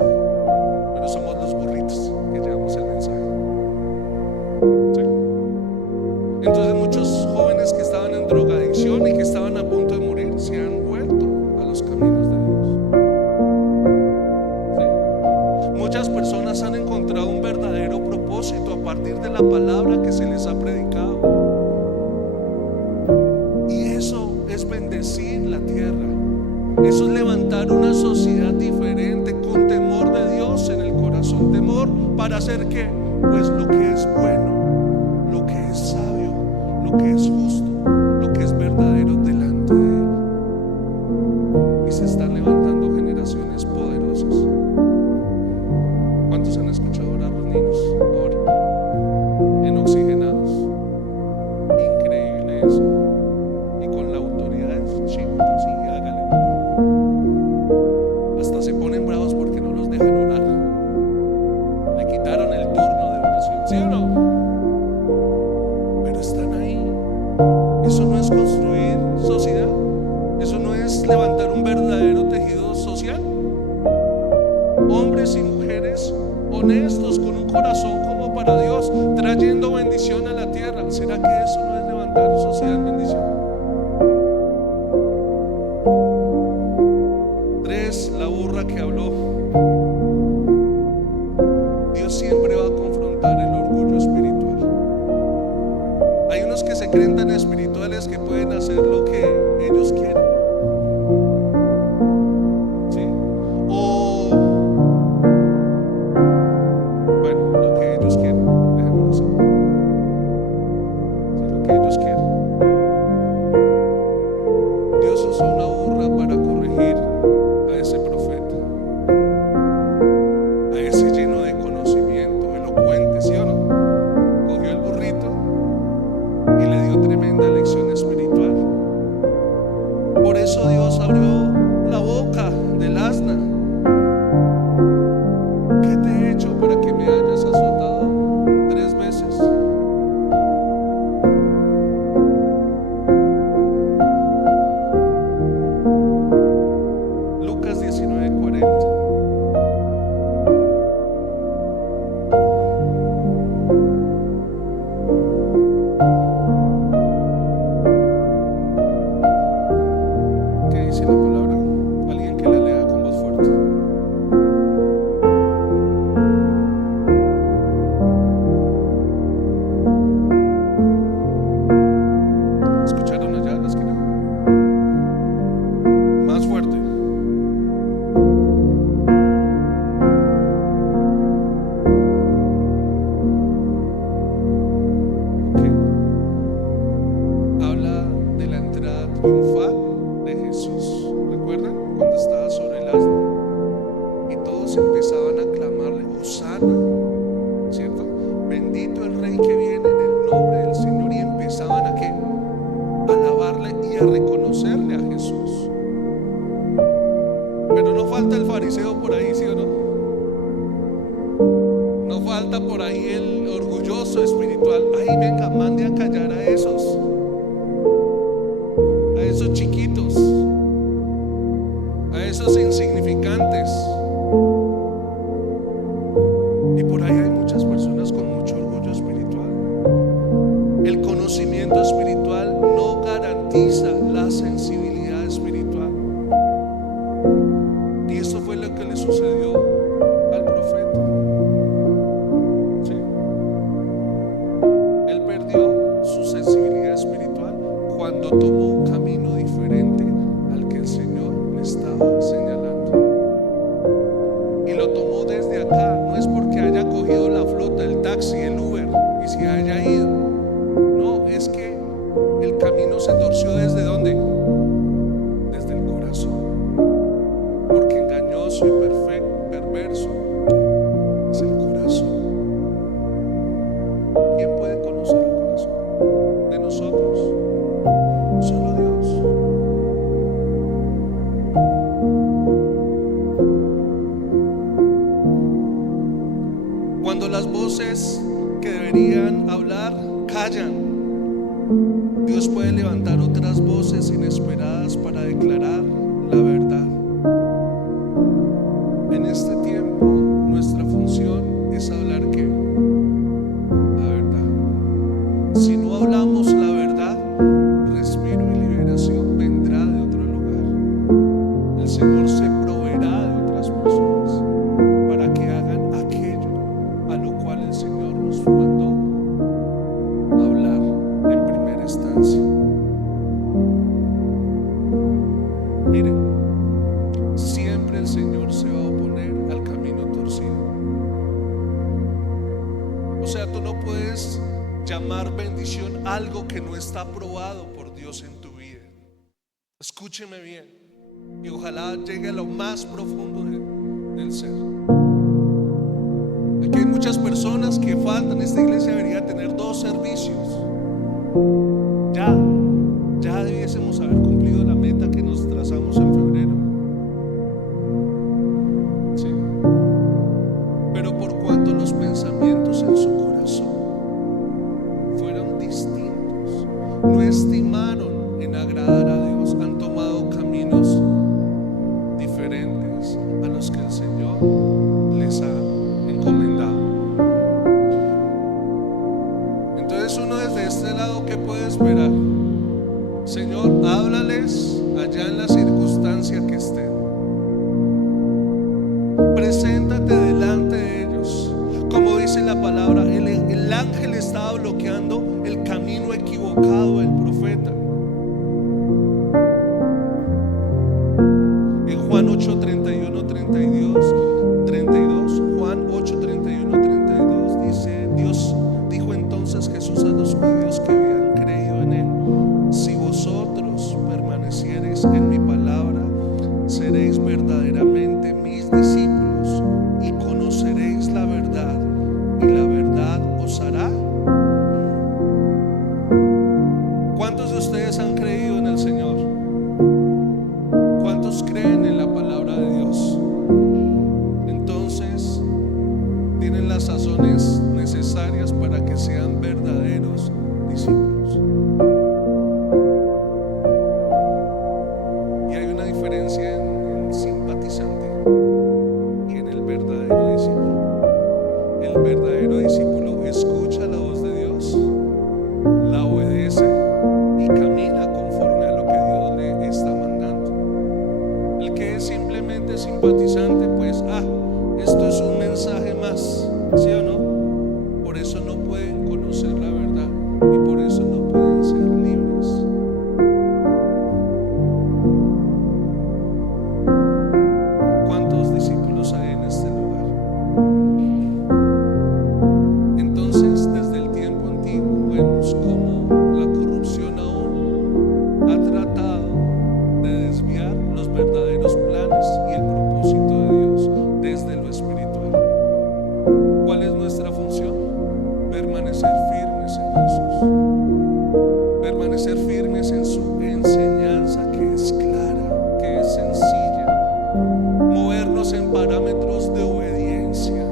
pero somos los burritos que llevamos el mensaje. ¿Sí? Entonces muchos jóvenes que estaban en drogadicción y que estaban a punto de morir se han vuelto a los caminos de Dios. ¿Sí? Muchas personas han encontrado un verdadero propósito a partir de la palabra que se les ha predicado, y eso es bendecir la tierra. Eso es levantar una sociedad diferente con temor de Dios en el corazón. Temor para hacer ¿qué? Pues lo que es bueno, lo que es sabio, lo que es justo, lo que es verdadero delante de Él. Y se están levantando generaciones poderosas. ¿Cuántos han escuchado orar los niños ahora? En oxigenados. Increíble eso. Y con la autoridad de sus chiquitos, y hágale. Hasta se ponen bravos porque no los dejan orar. Le quitaron el turno de oración, ¿sí o no? Pero están ahí. Eso no es construir sociedad. Eso no es levantar un verdadero tejido social. Hombres y mujeres honestos, con un corazón como para Dios, trayendo bendición a la tierra. ¿Será que eso no es levantar sociedad en bendición? 3. La burra que habló. Dios siempre va a confrontar el orgullo espiritual. Hay unos que se creen tan espirituales que pueden hacer lo que ellos quieren, ¿sí? O bueno, lo que ellos quieren, dejémoslo así. Sí, lo que ellos quieren. Dios usó una burra para corregir a ese profeta, a ese lleno de conocimiento, elocuente, ¿sí o no? Cogió el burrito y le dio tremenda lección espiritual. Por eso Dios abrió la boca del asna. ¿Qué te he hecho para que me hayas azotado 3 veces? Lucas 19:40. ¿Qué dice la palabra? Alguien que la lea con voz fuerte. ¿Escucharon allá las que no? Más fuerte. Ok. Habla de la entrada triunfal de Jesús. ¿Recuerdan? Cuando estaba sobre el asno y todos empezaban a clamarle: Hosana, ¿cierto? Bendito el Rey que viene en el nombre del Señor. Y empezaban ¿a qué? A alabarle y a reconocerle a Jesús. Pero no falta el fariseo por ahí, ¿sí o no? No falta por ahí el orgulloso espiritual. Ay, venga, mande a callar a esos chiquitos, a esos insignificantes. Y por ahí hay muchas personas con mucho orgullo espiritual. tomó un camino diferente al que el Señor le estaba señalando. Y lo tomó desde acá. No es porque haya cogido la flota, el taxi, el Uber y se haya ido. No, es que el camino se torció ¿desde dónde? Desde el corazón. Porque engañoso y perverso es el corazón. ¿Quién puede conocer el corazón de nosotros? Solo Dios. Cuando las voces que deberían hablar callan, Dios puede levantar otras voces inesperadas para declarar la verdad. En este tiempo, nuestra función es hablar ¿qué? La verdad. Si no hablamos la verdad, respiro y liberación vendrá de otro lugar. El Señor se proveerá de otras personas para que hagan aquello a lo cual el Señor nos mandó hablar en primera instancia. Miren, siempre el Señor se va a oponer al camino torcido. O sea, tú no puedes llamar bendición algo que no está aprobado por Dios en tu vida. Escúcheme bien y ojalá llegue a lo más profundo del ser. Aquí hay muchas personas que faltan. Esta iglesia debería tener 2 servicios. Ya debiésemos haber cumplido la meta que nos trazamos en febrero. Sí. Pero por cuanto los pensamientos en su corazón fueron distintos, no estimaron en agradar a Dios, han tomado caminos diferentes a los que el Señor les ha encomendado. Entonces uno desde este lado, ¿qué puede esperar? Señor, háblales allá en la circunstancia que estén. Preséntate delante de ellos. Como dice la palabra, el ángel estaba bloqueando el camino equivocado del profeta. En Juan 8, 31, 32, Juan 8, 31, 32 dice: Dios dijo entonces Jesús a los judíos que habían creído en él: si vosotros permaneciereis en mi palabra, seréis verdaderamente mis discípulos y conoceréis la verdad, y la verdad os hará. ¿Cuántos de ustedes han creído en el Señor? ¿Cuántos creen en la palabra de Dios? Entonces tienen las razones necesarias para que sean verdaderos discípulos. Y hay una diferencia en el simpatizante y en el verdadero discípulo. El verdadero discípulo escucha la voz de Dios, la obedece y camina conforme a lo que Dios le está mandando. El que es simplemente simpatizante, pues, esto es un mensaje más, ¿sí o no? Por eso no pueden conocer la verdad y por eso no pueden ser libres. ¿Cuántos discípulos hay en este lugar? Entonces, desde el tiempo antiguo vemos cómo la corrupción aún ha tratado de desviar los verdaderos planes y el propósito de Dios desde lo espiritual. ¿Cuál es nuestra función? Permanecer firmes en Jesús, permanecer firmes en su enseñanza, que es clara, que es sencilla, movernos en parámetros de obediencia.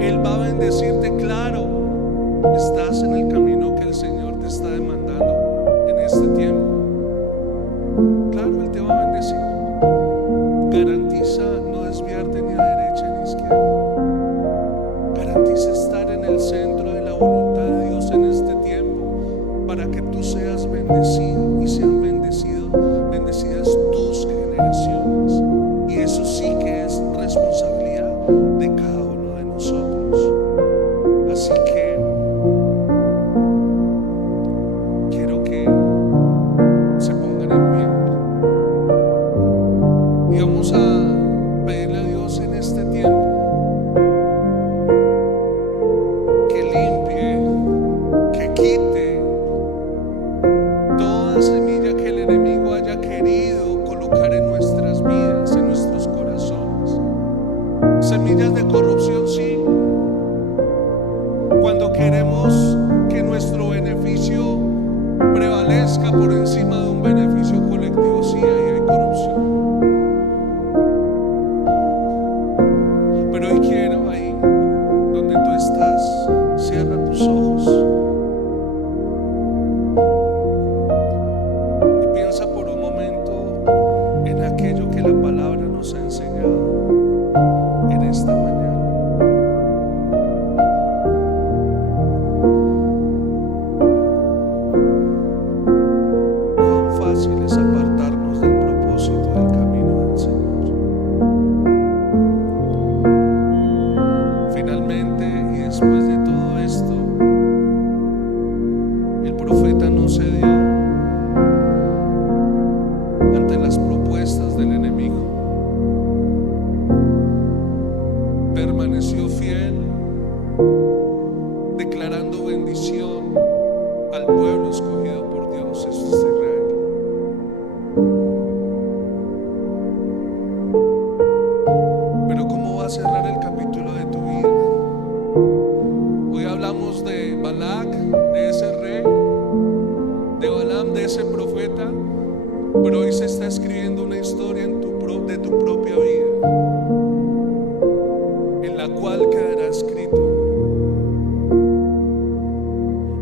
Él va a bendecirte, claro, estás en el camino que el Señor te está demandando en este tiempo. Claro, Él te va a bendecir. Garantiza no desviarte ni a derecha ni a izquierda. Garantiza estar en el centro de la voluntad de Dios en queremos que nuestro beneficio prevalezca por encima de un beneficio colectivo. Sí, ahí hay corrupción. Pero hoy quiero, ahí donde tú estás, cierra tus ojos y piensa por un momento en aquello que la palabra nos ha enseñado en esta mañana. Cuán fácil es apartarnos del propósito del camino del Señor. Finalmente, y después de todo esto, el profeta no cedió ante las propuestas del enemigo. Permaneció fiel, declarando bendición al pueblo escogido por Dios, eso es Israel. Pero ¿cómo va a cerrar el capítulo de tu vida? Hoy hablamos de Balac, de ese rey, de Balaam, de ese profeta, pero hoy se está escribiendo una historia de tu propia vida, en la cual quedará escrito: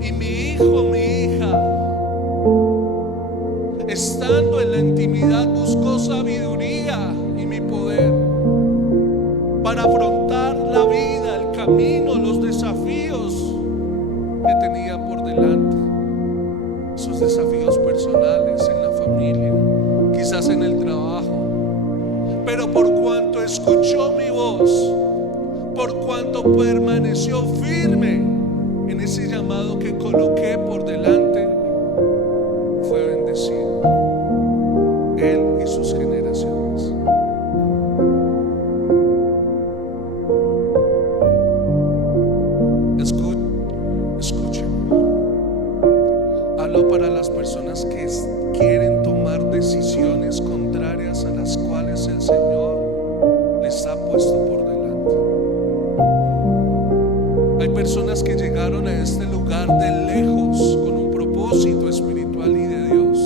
y mi hijo, mi hija, estando en la intimidad, buscó sabiduría y mi poder para afrontar la vida, el camino, los desafíos que tenía por delante. Sus desafíos personales, en la familia, quizás en el trabajo. Pero por cuanto escuchó mi voz, por cuanto permaneció firme en ese llamado que coloqué por delante, fue bendecido, él y sus generaciones. Escúcheme. Hablo para las personas que quieren tomar decisiones contrarias a las cuales el Señor les ha puesto por delante. Hay personas que llegaron a este lugar de lejos con un propósito espiritual y de Dios.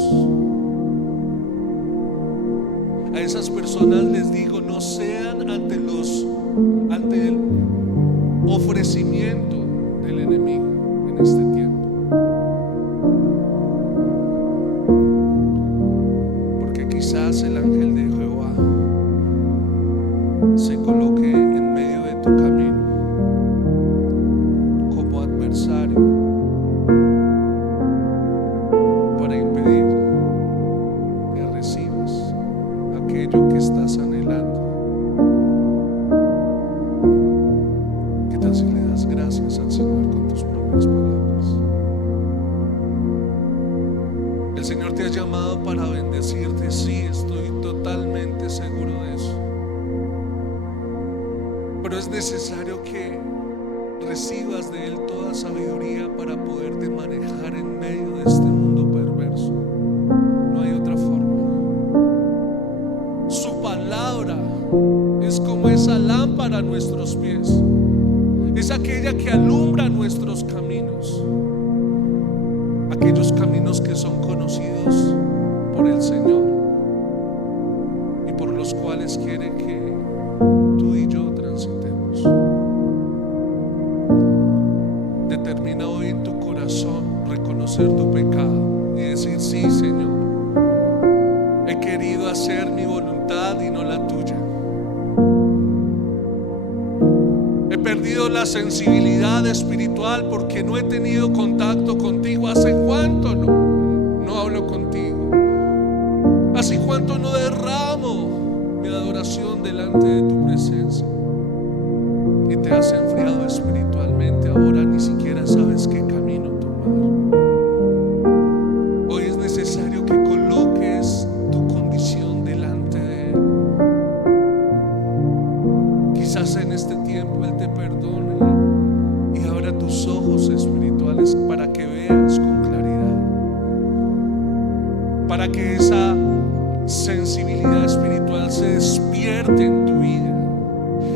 A esas personas les digo: no sean ante el ofrecimiento del enemigo en este tiempo, porque quizás el ángel de Jehová se coloque en medio de tu camino como adversario para impedir que recibas aquello que estás anhelando. ¿Qué tal si le das gracias al Señor con tus propias palabras? El Señor te ha llamado para bendecirte, sí, estoy totalmente seguro de eso. Pero es necesario que recibas de Él toda sabiduría para poderte manejar en medio de este mundo perverso. No hay otra forma. Su palabra es como esa lámpara a nuestros pies, es aquella que alumbra nuestros caminos, aquellos caminos que son conocidos por el Señor y por los cuales quiere que tú y yo transitemos. Determina hoy en tu corazón reconocer tu pecado y decir: sí, Señor, he querido hacer mi voluntad y no la tuya. He perdido la sensibilidad espiritual porque no he tenido contacto contigo. ¿Hace cuánto no hablo contigo? ¿Hace cuánto no derramo mi adoración delante de tu presencia? Y te has enfriado espiritualmente. Ahora ni siquiera sabes qué camino tomar. Hoy es necesario que coloques tu condición delante de Él. Quizás en este tiempo Él te perdone y abra tus ojos espirituales para que veas con claridad, para que esa sensibilidad espiritual se despierte en tu vida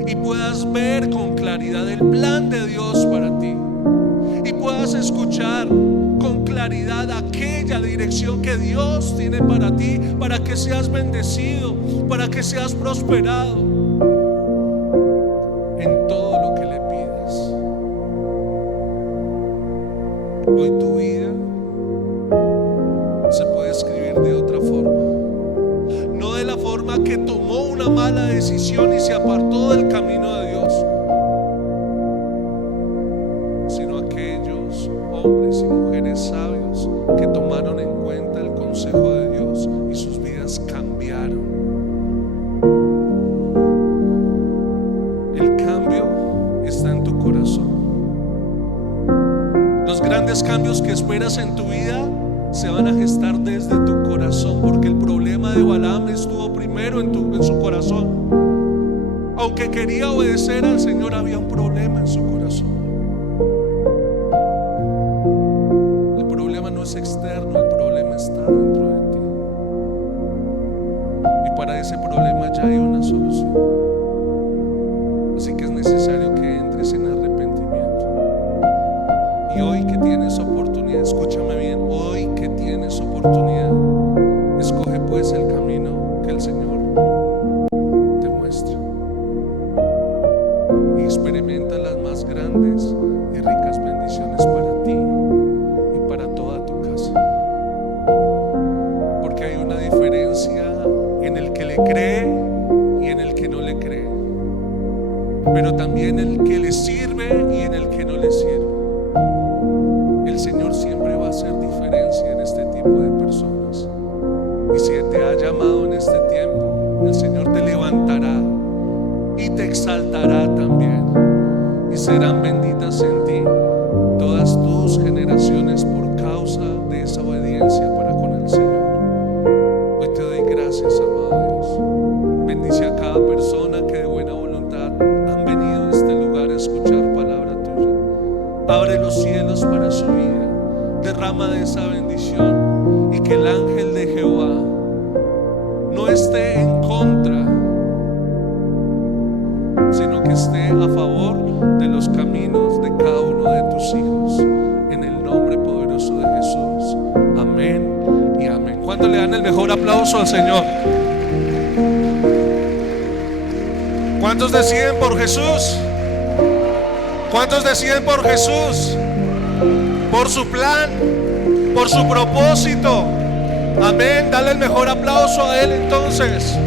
y puedas ver con claridad el plan de Dios para ti, y puedas escuchar con claridad aquella dirección que Dios tiene para ti, para que seas bendecido, para que seas prosperado en todo lo que le pidas. Hoy tu vida se puede escribir de otra forma, no de la forma que tomó una mala decisión y se apartó del camino de Dios, sino aquellos hombres y mujeres sabios que tomaron en cuenta el consejo de Dios y sus vidas cambiaron. El cambio está en tu corazón. Los grandes cambios que esperas en tu vida se van a gestar desde tu corazón, porque el problema de Balaam estuvo primero en su corazón. Aunque quería obedecer al Señor, había un problema en su corazón. El problema no es externo, el problema está dentro de ti. Y para ese problema ya hay una solución. Así que es necesario que entres en arrepentimiento. Y hoy que tienes oportunidad, escúchame bien, hoy que tienes oportunidad, escoge pues el camino que el Señor te muestra y experimenta las más grandes y ricas bendiciones para ti y para toda tu casa. Porque hay una diferencia en el que le cree y en el que no le cree, pero también el que le sirve y en el que no le sirve. El Señor siempre va a hacer diferencia en este tipo de personas. Y si te ha llamado en este tiempo, el Señor te levantará y te exaltará también, y serán benditas en ti todas tus generaciones por causa de esa obediencia para con el Señor. Hoy te doy gracias, amado Dios. Bendice a cada persona que de buena voluntad han venido a este lugar a escuchar palabra tuya. Abre los cielos para su vida, derrama de esa bendición, y que el ángel de Jehová no esté en contra, sino que esté a favor de los caminos de cada uno de tus hijos, en el nombre poderoso de Jesús. Amén y amén. ¿Cuánto le dan el mejor aplauso al Señor? ¿Cuántos deciden por Jesús? ¿Cuántos deciden por Jesús? Por su plan, por su propósito. Amén. Dale el mejor aplauso a Él entonces.